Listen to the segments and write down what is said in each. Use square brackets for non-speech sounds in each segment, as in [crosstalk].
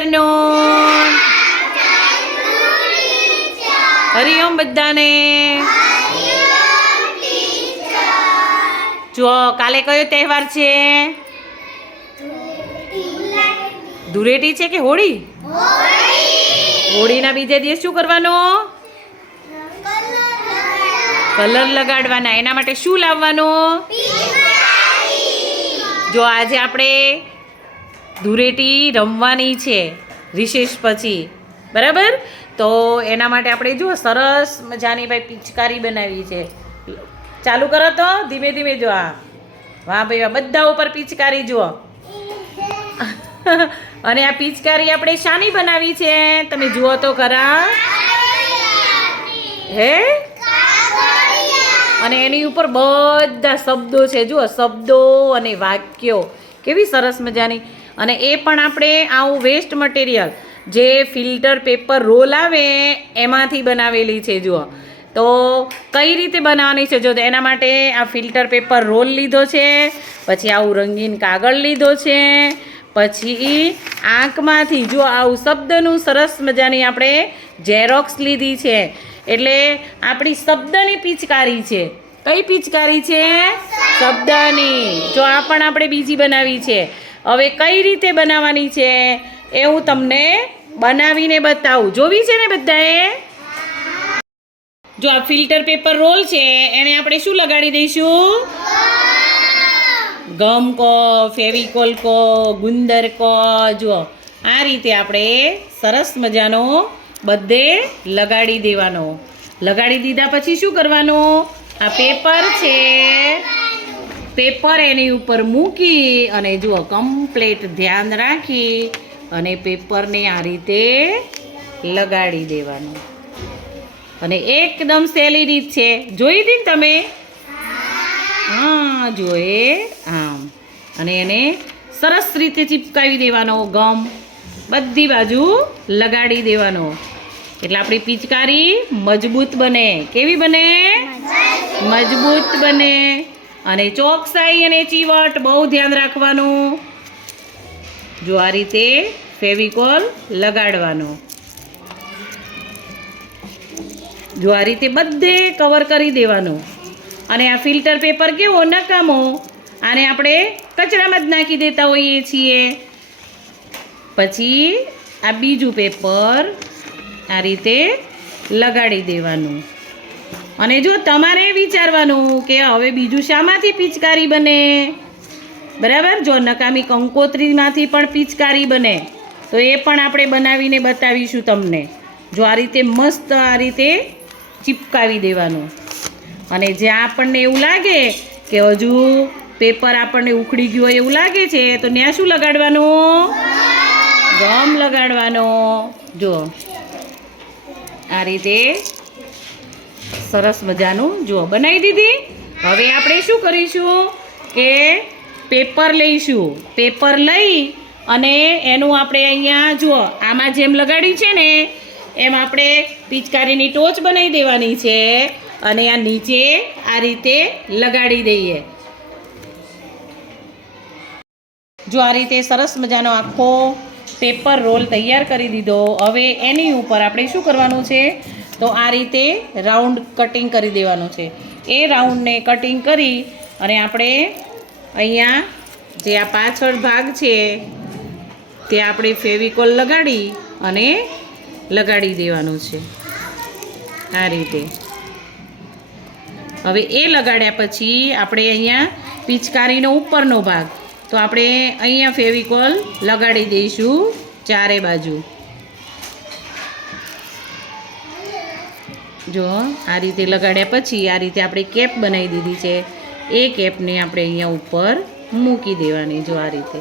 Afternoon Hariom બધાને. જો કાલે કયો તહેવાર છે? ધૂળેટી છે કે હોળી? હોળીના બીજા દિવસ શું કરવાનો? કલર લગાડવાના. એના માટે શું લાવવાનું? જો આજે આપણે ધૂળેટી રમવાની છે રિશેષ પછી. બરાબર? તો એના માટે આપણે જુઓ, સરસ મજાની ભાઈ પિચકારી બનાવી છે. ચાલુ કરો તો, ધીમે ધીમે જો વાહ ભાઈ, વાહ, બધા ઉપર પિચકારી જુઓ. [laughs] અને આ પિચકારી આપણે શાની બનાવી છે? તમે જુઓ તો ખરા. હે? અને એની ઉપર બધા શબ્દો છે. જુઓ, શબ્દો અને વાક્યો. કેવી સરસ મજાની. અને એ પણ આપણે આવું વેસ્ટ મટીરિયલ જે ફિલ્ટર પેપર રોલ આવે, એમાંથી બનાવેલી છે, જુઓ. તો કઈ રીતે બનાવવાની છે? જો એના માટે આ ફિલ્ટર પેપર રોલ લીધો છે, પછી આવું રંગીન કાગળ લીધો છે, પછી આંખમાંથી જો આવું શબ્દનું સરસ મજાની આપણે ઝેરોક્સ લીધી છે. એટલે આપણી શબ્દની પિચકારી છે. કઈ પિચકારી છે? શબ્દની. જો આ પણ આપણે બીજી બનાવી છે. હવે કઈ રીતે બનાવવાની છે એ હું તમને બનાવીને બતાવું. જોવી છે ને બધાએ? જો આ ફિલ્ટર પેપર રોલ છે, એને આપણે શું લગાડી દઈશું? ગમ કો ફેવિકોલ કો ગુંદર કો જુઓ, આ રીતે આપણે સરસ મજાનો બધે લગાડી દેવાનો. લગાડી દીધા પછી શું કરવાનું? આ પેપર છે. પેપર એની ઉપર મૂકી અને જુઓ કમ્પ્લેટ ધ્યાન રાખી અને પેપરને આ રીતે લગાડી દેવાનું. અને એકદમ સહેલી રીત છે. જોઈ હતી તમે? હા જોએ આમ. અને એને સરસ રીતે ચીપકાવી દેવાનો ગમ. બધી બાજુ લગાડી દેવાનો. એટલે આપણી પિચકારી મજબૂત બને. કેવી બને? મજબૂત બને. અને ચોકસાઈ અને ચીવટ બહુ ધ્યાન રાખવાનું. જો આ રીતે ફેવિકોલ લગાડવાનો. જો આ રીતે બધે કવર કરી દેવાનું. અને આ ફિલ્ટર પેપર કેવો નકામો, આને આપણે કચરામાં જ નાખી દેતા હોઈએ છીએ. પછી આ બીજું પેપર આ રીતે લગાડી દેવાનું. અને જો તમારે વિચારવાનું કે હવે બીજું શામાંથી પિચકારી બને? બરાબર? જો નકામી કંકોત્રીમાંથી પણ પિચકારી બને, તો એ પણ આપણે બનાવીને બતાવીશું તમને. જો આ રીતે મસ્ત આ રીતે ચીપકાવી દેવાનું. અને જ્યાં આપણને એવું લાગે કે હજુ પેપર આપણને ઉખડી ગયું હોય એવું લાગે છે, તો ત્યાં શું લગાડવાનું? ગમ લગાડવાનો. જો આ રીતે સરસ મજાનું. જુઓ, બનાવી દીધી. હવે આપણે શું કરીશું કે પેપર લઈશું. પેપર લઈ અને એનું આપણે અહીંયા, જુઓ, આમાં જેમ લગાડ્યું છે ને, એમ આપણે પિચકારીની ટોચ બનાવી દેવાની છે અને આ નીચે આ રીતે લગાડી દઈએ. જો આ રીતે સરસ મજાનો આખો પેપર રોલ તૈયાર કરી દીધો. હવે એની ઉપર આપણે શું કરવાનું છે? તો આ રીતે રાઉન્ડ કટિંગ કરી દેવાનું છે. એ રાઉન્ડને કટિંગ કરી અને આપણે અહીંયા જે આ પાછળ ભાગ છે તે આપણે ફેવિકોલ લગાડી અને લગાડી દેવાનું છે. આ રીતે. હવે એ લગાડ્યા પછી આપણે અહીંયા પિચકારીનો ઉપરનો ભાગ. તો આપણે અહીંયા ફેવિકોલ લગાડી દઈશું ચારે બાજુ. જો, આ રીતે લગાડ્યા પછી આ રીતે આપણે કેપ બનાવી દીધી છે. એ કેપને આપણે અહીંયા ઉપર મૂકી દેવાની જો આ રીતે.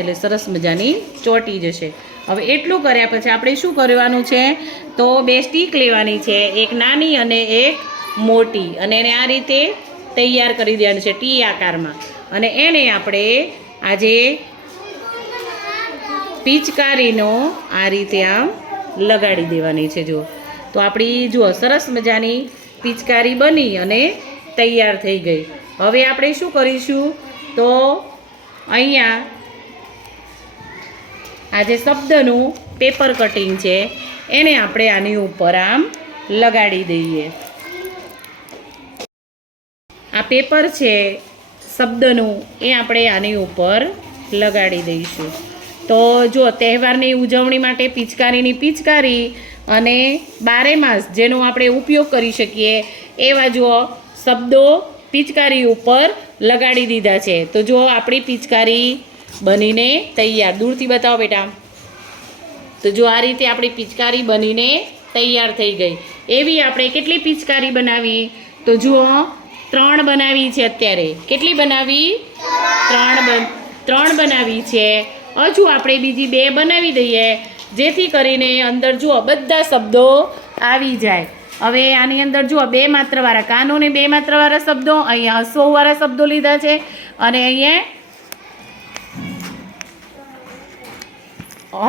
એટલે સરસ મજાની ચોટી જશે. હવે એટલું કર્યા પછી આપણે શું કરવાનું છે? તો બે સ્ટીક લેવાની છે, એક નાની અને એક મોટી. અને એને આ રીતે તૈયાર કરી દેવાની છે ટી આકારમાં. અને એને આપણે આજે પિચકારીનો આ રીતે આમ લગાડી દેવાની છે, જો. તો આપણી જુઓ, સરસ મજાની પિચકારી બની અને તૈયાર થઈ ગઈ. હવે આપણે શું કરીશું? તો અહીંયા આ જે શબ્દનું પેપર કટિંગ છે, એને આપણે આની ઉપર આમ લગાડી દઈએ. આ પેપર છે, શબ્દનું, એ આપણે આની ઉપર લગાડી દઈશું. તો જો તહેવારની ઉજવણી માટે પિચકારીની પિચકારી અને બારે માસ જેનો આપણે ઉપયોગ કરી શકીએ, એવા જુઓ, શબ્દો પિચકારી ઉપર લગાડી દીધા છે. તો જો આપણી પિચકારી બનીને તૈયાર. દૂરથી બતાવો બેટા. તો જો આ રીતે આપણી પિચકારી બનીને તૈયાર થઈ ગઈ. એવી આપણે કેટલી પિચકારી બનાવી? તો જુઓ, ત્રણ બનાવી છે અત્યારે. કેટલી બનાવી? ત્રણ ત્રણ બનાવી છે. હજુ આપણે બીજી બે બનાવી દઈએ. જેથી કરીને અંદર જુઓ, બધા શબ્દો આવી જાય. હવે આની અંદર જુઓ, બે માત્રવાળા કાનોને બે માત્રવાળા શબ્દો, અહીંયા હસોવાળા શબ્દો લીધા છે. અને અહીંયા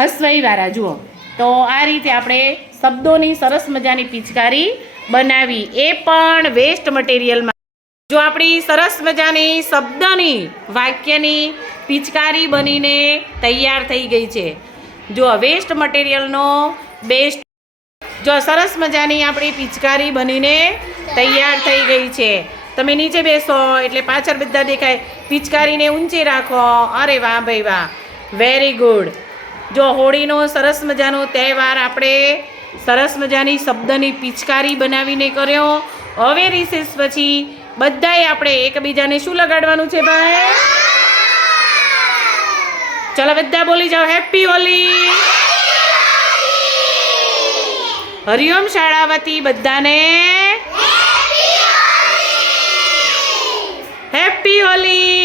હસવાઈવાળા જુઓ. તો આ રીતે આપણે શબ્દોની સરસ મજાની પિચકારી બનાવી. એ પણ વેસ્ટ મટીરિયલમાં જો આપણી સરસ મજાની શબ્દની વાક્યની પિચકારી બનીને તૈયાર થઈ ગઈ છે જો વેસ્ટ મટીરિયલનો બેસ્ટ જો સરસ મજાની આપણી પિચકારી બનીને તૈયાર થઈ ગઈ છે. તમે નીચે બેસો એટલે પાછળ બધા દેખાય. પિચકારીને ઊંચી રાખો. અરે વાહ ભાઈ વાહ. વેરી ગુડ જો હોળીનો સરસ મજાનો તહેવાર આપણે સરસ મજાની શબ્દની પિચકારી બનાવીને કર્યો. હવે રિસેસ પછી બધાએ આપણે એકબીજાને શું લગાડવાનું છે ભાઈ? ચલો બધા બોલી જાઓ. હેપી હોલી હરિઓમ શાળા વતી બધાને હેપી હોલી